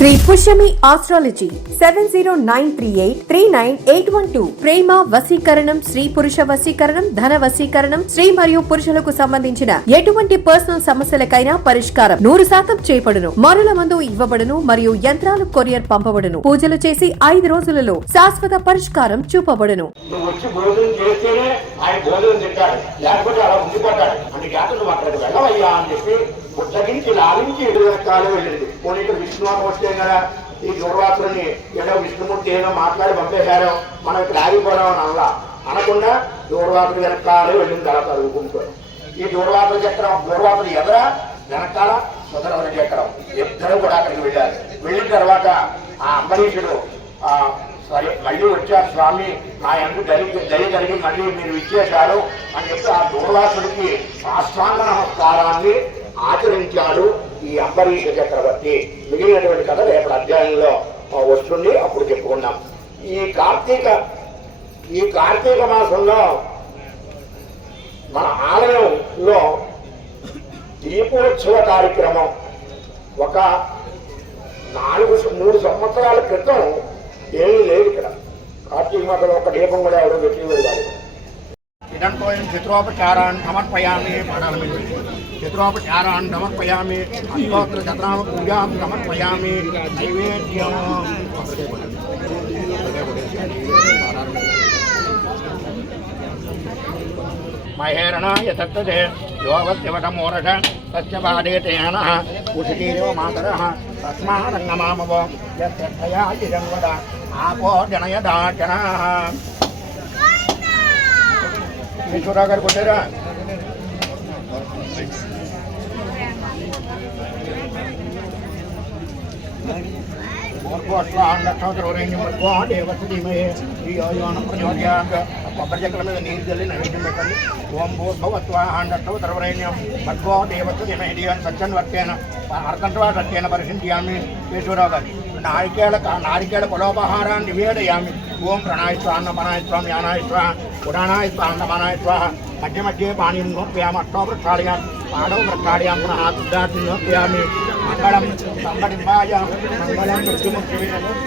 Shri Pushyami astrology 7093839812 ప్రేమ వశీకరణం, స్త్రీ పురుష వశీకరణం, ధన వశీకరణం, స్త్రీ మరియు పురుషులకు సంబంధించిన ఎటువంటి పర్సనల్ సమస్యలకైనా పరిష్కారం 100% చేయబడును. మరుల మందు ఇవ్వబడును మరియు యంత్రాలు కొరియర్ పంపబడును. పూజలు చేసి 5 రోజులలో శాశ్వత పరిష్కారం చూపబడును. పుట్టగించి లాలించి ఎదురకాలు వెళ్ళింది. పోనీ ఇక్కడ విష్ణువాసం వస్తే కదా ఈ దూర్వాసుని ఏదో విష్ణుమూర్తి ఏదో మాట్లాడి పంపేశారో మనం ఇక్కడ ఆగిపోవడం అని అలా అనకుండా దూర్వాసుడు వెనకాలే వెళ్ళిన తర్వాత చదువుకుంటారు. ఈ దూర్వాసుల చక్రం దూర్వాసుడు ఎదర వెనకాల సుదర్శన చక్రం ఇద్దరు కూడా అక్కడికి వెళ్ళారు. వెళ్ళిన తర్వాత ఆ అంబరీషుడు సరే మళ్ళీ వచ్చారు, స్వామి నా ఎందుకు దయ కలిగి మళ్ళీ మీరు ఇచ్చేశారు అని చెప్పి ఆ దూర్వాసుడికి సాష్టాంగ నమస్కారాన్ని ఆచరించాడు ఈ అంబరీష చక్రవర్తి. మిగిలినటువంటి కథ రేపటి అధ్యాయంలో వస్తుంది, అప్పుడు చెప్పుకున్నాం. ఈ కార్తీక మాసంలో మన ఆలయంలో దీపోత్సవ కార్యక్రమం ఒక 3 సంవత్సరాల క్రితం ఏమీ లేదు. ఇక్కడ కార్తీక మాసంలో ఒక దీపం కూడా ఎవరో పెట్టేవారు కాదు. ఇదంతో చిత్రోపచారాన్ని సమర్పయామి, చిత్రోపచారాన్ని సమర్పయామి, అష్టోత్తర శతనామ పూజాం సమర్పయామి, నైవేద్యం మహేరణాయ తత్తదే యోగశివటమోరష తస్య బాధేతేన ఉషితీరేవ మాతరః తస్మారంగమామవ యస్యయా ఇదంవద ఆపో జనయదాచనః. ఈశ్వరా గారు కొట్టారా? కొబ్బరి చెక్కల మీద నీరు చల్లి నైవేద్యం పెట్టండి. ఓం భూర్భవత్వాండవతరవరైన్యం భద్వో దేవస్సు దినైడి అని సత్యం వర్తేన అర్కంటవా సత్యేన పరిశుద్ధ్యామి. ఈశ్వరరావు గారు నారికేళ కులోపహారాన్ని నివేదయామి. ఓం ప్రణాయ స్వాన్నమనాయ స్వామి యానాయ స్వాహ పురాణాయ స్వాన్నమనాయ స్వాహ. మధ్య మధ్య పాణీం నోప్యామి, అష్టో వృక్షాళయామి, పాడవ వృక్షాళయాం పునః సిద్ధార్థి నోప్యామి. మంగళం సంబడింబాయ మంగళం మృత్యుముక్తి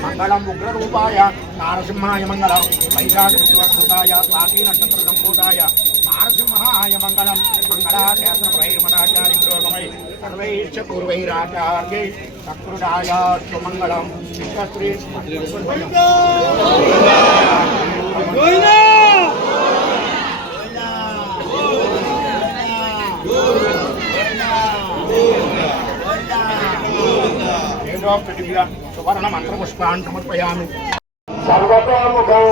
మంగళం ఉగ్రరూపాయ నారసింహాయ మంగళం వైశాఖృతాయ స్వాతి నక్షత్ర సంభూతాయ నారసింహాయ మంగళం. మంగళాశాస్త్రప్రైర్మణాచార్య పురోగమై సర్వైశ్చ పూర్వైరాచార్యై సకృతాయాస్తు మంగళం. విశ్వశ్రీ సువర్ణ మంత్రపుష్పాన్ని సమర్పయామి. సర్వతోముఖం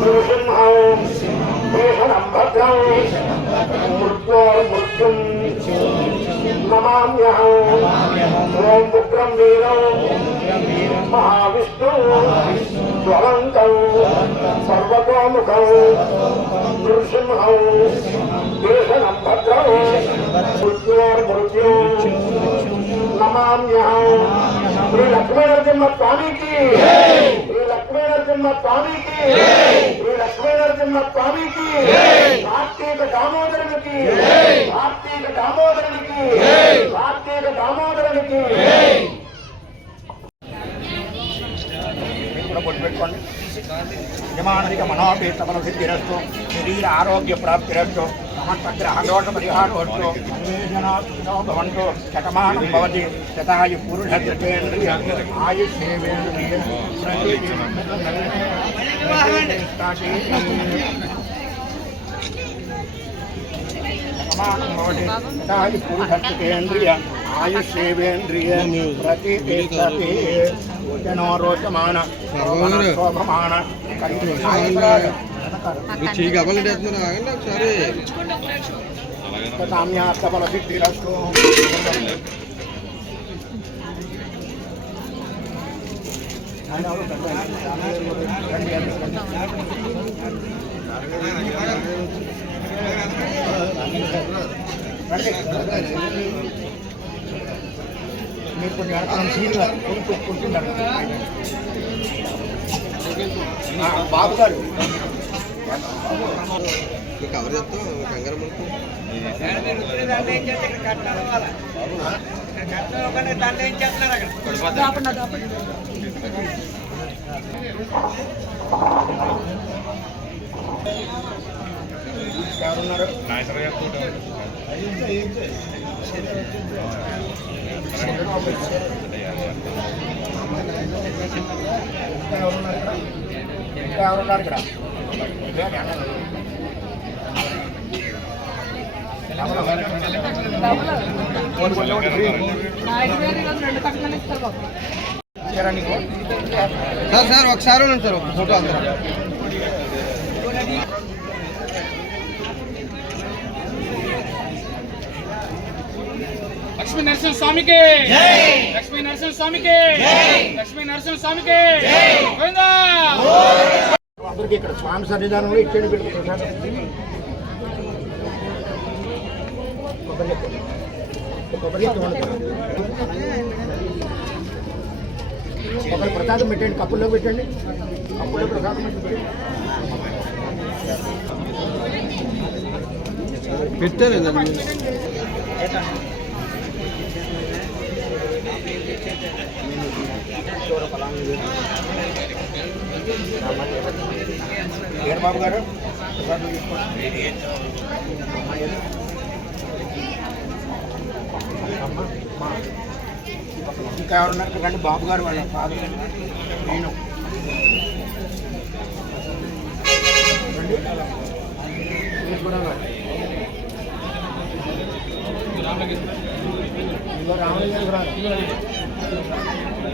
నృసింహం భీషణం భద్రం మృత్యోర్మృత్యుం నమామ్యహం. ఓం ఉగ్రం వీరం మహావిష్ణు జ్వలంతం సర్వతోముఖం నృసింహం భీషణం భద్రం మృత్యోర్మృత్యుం నమామ్యహం. శ్రీ లక్ష్మీనరసింహ స్వామికి, శ్రీ లక్ష్మీనరసింహ స్వామికి, శ్రీ లక్ష్మీనరసింహ స్వామికి, కార్తీక దామోదరునికి, కార్తీక దామోదరునికి, కార్తీక దామోదరునికి. పెట్టుకోండి. యమానదిక మనోపేతమన సిద్ధిరస్తు, శరీర ఆరోగ్య ప్రాప్తిరస్తు, సమస్తగ్రహదోష పరిహారోస్తు, అన్వేషణో భవంతు, శతమానం భవతి శతాయు పురుషేంద్రియ ఆయుష్యేంద్రియ శతమానం భవతి శతాయు పురుషేంద్రియ ఆయుష్యేంద్రియ ప్రతిష్టతి జనో రోచమాన శోభమాన ఒకసారి కామ్యాస్తఫల సిద్ధిరస్తు. మీరు కొన్ని అడగడం సీనియర్ కొనుక్కుంటున్నారు బాబు గారు. కవర్ చేస్తాం కంగారు మనకు ఎవరున్నారు? ఇంకా ఎవరున్నారు ఇక్కడ? సార్ ఒకసారి ఉన్నాను సార్ ఒక ఫోటో అందరూ లక్ష్మీ నరసింహ స్వామికి లక్ష్మీ నరసింహ స్వామికి లక్ష్మీ నరసింహ స్వామికి గోవిందా. అందరికీ ఇక్కడ స్వామి సన్నిధానంలో ఇచ్చేది పెట్టుకుంటారు. ఒకరి ప్రసాదం పెట్టండి, కప్పుల్లో పెట్టండి, కప్పుల్లో ప్రసాదం పెట్టండి. పెట్టారు బాబు గారు ప్రసాదం తీసుకోండి. ఇంకా ఎవరున్నారు కానీ బాబు గారు వాళ్ళ ఫాదర్ నేను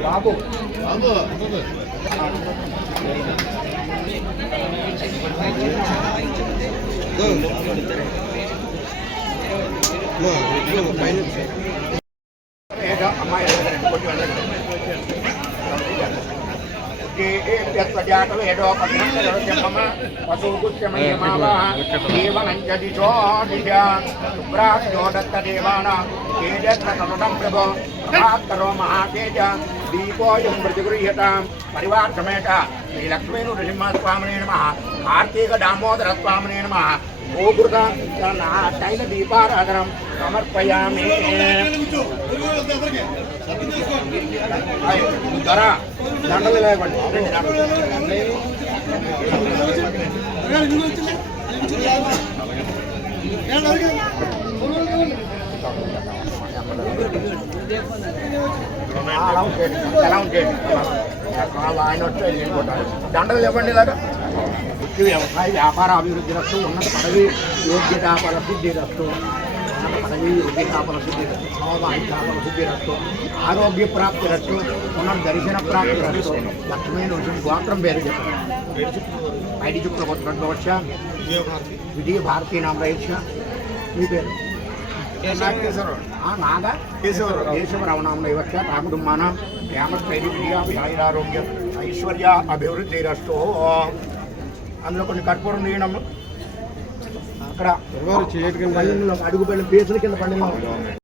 బాబు అమ్మాయి ఏదో మహాతేజ దీపోయం ప్రతిగృహ్యతాం పరివార సమేత శ్రీ లక్ష్మీ నృసింహస్వామినే నమః కార్తీక దామోదర స్వామినే నమః గోకృత తైల దీపారాధనం సమర్పయామి. ధర దండలు లేవండి. ఎలా ఉంటాయండి ఆయన వచ్చి వెళ్ళిపోతారు. దండలు ఇవ్వండి. ఇలాగా వ్యవసాయ వ్యాపార అభివృద్ధి రస్తు, ఉన్నత పదవి యోగ్యత ఫలసిద్ధి రస్తు, ఉన్నత పదవి యోగ్యత ఫలసిద్ధి రస్తు, సమవాహితాపల సిద్ధి రస్తు, ఆరోగ్య ప్రాప్తి రస్తు, ఉన్నత దర్శన ప్రాప్తి రస్తు. లక్ష్మీ నృసింహ గోత్రం పేరు చెప్పండి. ఐడి చుక్కల గోత్రం వచ్చ విజయ భారతీ నామ రహిత. మీ పేరు నాగా కేశవరావు నామ వచ్చ ఆ కుటుంబానం ఆరోగ్యం ఐశ్వర్య అభివృద్ధి రస్తు. అందులో కొన్ని కర్పూరం తీయడం అక్కడ అడుగు పెళ్ళి పీసుల కింద పండుగ